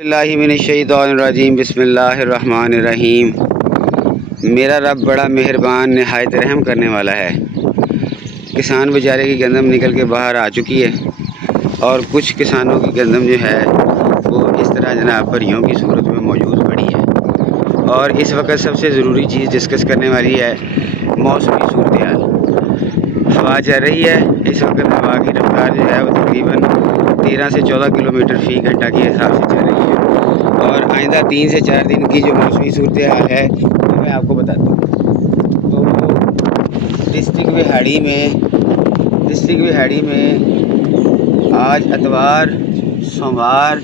اللہ من الشیطان الرجیم بسم اللہ الرحمن الرحیم۔ میرا رب بڑا مہربان نہایت رحم کرنے والا ہے۔ کسان بیچارے کی گندم نکل کے باہر آ چکی ہے اور کچھ کسانوں کی گندم جو ہے وہ اس طرح جناب پریوں کی صورت میں موجود پڑی ہے۔ اور اس وقت سب سے ضروری چیز ڈسکس کرنے والی ہے موسمی صورتحال۔ ہوا چل رہی ہے، اس وقت ہوا کی رفتار جو ہے وہ تقریباً 13 سے 14 کلومیٹر فی گھنٹہ کے حساب سے چل رہی ہے، اور آئندہ 3 سے 4 دن کی جو موسمی صورتحال ہے وہ میں آپ کو بتاتا ہوں۔ تو ڈسٹرکٹ بہاڑی میں آج اتوار، سوموار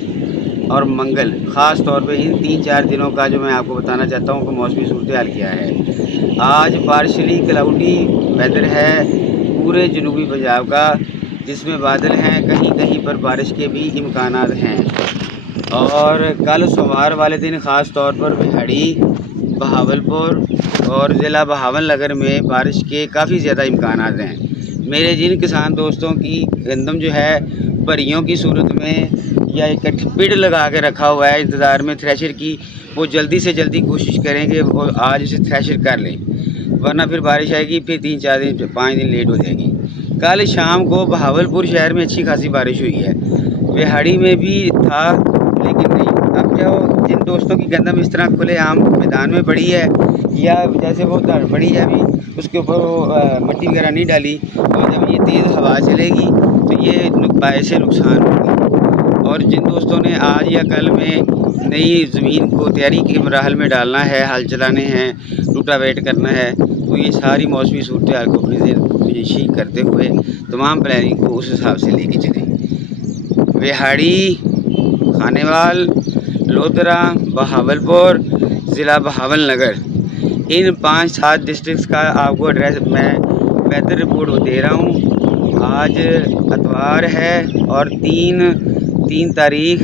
اور منگل، خاص طور پہ ان 3-4 دنوں کا جو میں آپ کو بتانا چاہتا ہوں کہ موسمی صورتحال کیا ہے۔ آج پارشلی کلاؤڈی ویدر ہے پورے جنوبی پنجاب کا، جس میں بادل ہیں، کہیں کہیں پر بارش کے بھی امکانات ہیں۔ اور کل سوموار والے دن خاص طور پر بہاڑی، بہاولپور اور ضلع بہاول نگر میں بارش کے کافی زیادہ امکانات ہیں۔ میرے جن کسان دوستوں کی گندم جو ہے پریوں کی صورت میں یا ایک پیڑ لگا کے رکھا ہوا ہے انتظار میں تھریشر کی، وہ جلدی سے جلدی کوشش کریں کہ وہ آج اسے تھریشر کر لیں، ورنہ پھر بارش آئے گی، پھر 3-4 دن 5 دن لیٹ ہو جائے گی۔ کل شام کو بہاولپور شہر میں اچھی خاصی بارش ہوئی ہے، بہاڑی میں بھی تھا لیکن نہیں۔ اب جو جن دوستوں کی گندم اس طرح کھلے عام میدان میں پڑی ہے، یا جیسے وہ پڑی ہے ابھی اس کے اوپر وہ مٹی وغیرہ نہیں ڈالی، تو جب یہ تیز ہوا چلے گی تو یہ باعث نقصان ہوگی۔ اور جن دوستوں نے آج یا کل میں نئی زمین کو تیاری کے مراحل میں ڈالنا ہے، ہل چلانے ہیں، روٹا ویٹ کرنا ہے، تو یہ ساری موسمی صورتحال کو اپنی ذہن کرتے ہوئے تمام پلاننگ کو اس حساب سے لے کے چلیں۔ بہاڑی، خانیوال، لودھرا، بہاولپور، ضلع بہاول نگر، ان 5-7 ڈسٹرکٹس کا آپ کو ایڈریس میں ویدر رپورٹ دے رہا ہوں۔ آج اتوار ہے اور 3 تاریخ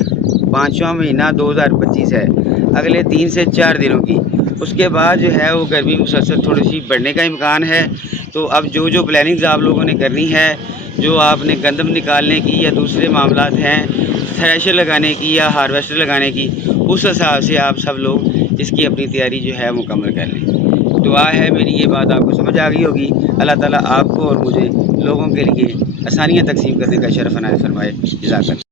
5واں مہینہ 2025 ہے، اگلے 3 سے 4 دنوں کی۔ اس کے بعد جو ہے وہ گرمی مسلسل تھوڑی سی بڑھنے کا امکان ہے۔ تو اب جو پلاننگز آپ لوگوں نے کرنی ہے، جو آپ نے گندم نکالنے کی یا دوسرے معاملات ہیں، تھریشر لگانے کی یا ہارویسٹر لگانے کی، اس حساب سے آپ سب لوگ اس کی اپنی تیاری جو ہے مکمل کر لیں۔ دعا ہے میری یہ بات آپ کو سمجھ آ گئی ہوگی۔ اللہ تعالیٰ آپ کو اور مجھے لوگوں کے لیے آسانیاں تقسیم کرنے کا شرف عنایت فرمائے۔ جزاک اللہ۔